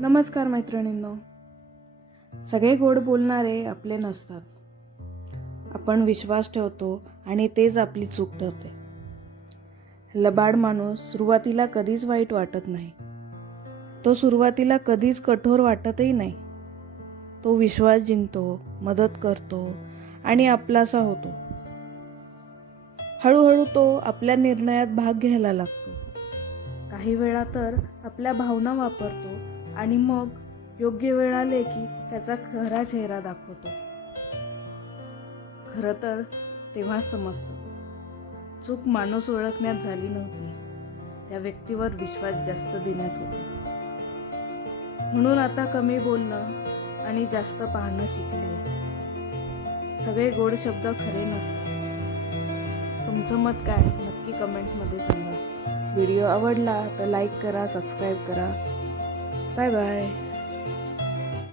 नमस्कार मैत्रिणींनो. सगळे गोड बोलणारे आपले नसतात. आपण विश्वास ठेवतो आणि तेच आपली चूक ठरते. लबाड माणूस सुरुवातीला कधीच वाईट वाटत नाही. तो सुरुवातीला कधीच कठोर वाटतही नाही. तो विश्वास जिंकतो, मदत करतो आणि आपलासा होतो. हळूहळू तो आपल्या निर्णयात भाग घ्यायला लागतो. काही वेळा तर आपल्या भावना वापरतो आणि मग योग्य वेळ आले की त्याचा खरा चेहरा दाखवतो. खरं तर तेव्हाच समजतं, चूक माणूस ओळखण्यात झाली नव्हती, त्या व्यक्तीवर विश्वास जास्त देण्यात होती. म्हणून आता कमी बोलणं आणि जास्त पाहणं शिकले. सगळे गोड शब्द खरे नसतात. तुमचं मत काय नक्की कमेंटमध्ये सांगा. व्हिडिओ आवडला तर लाईक करा, सबस्क्राईब करा. Bye bye.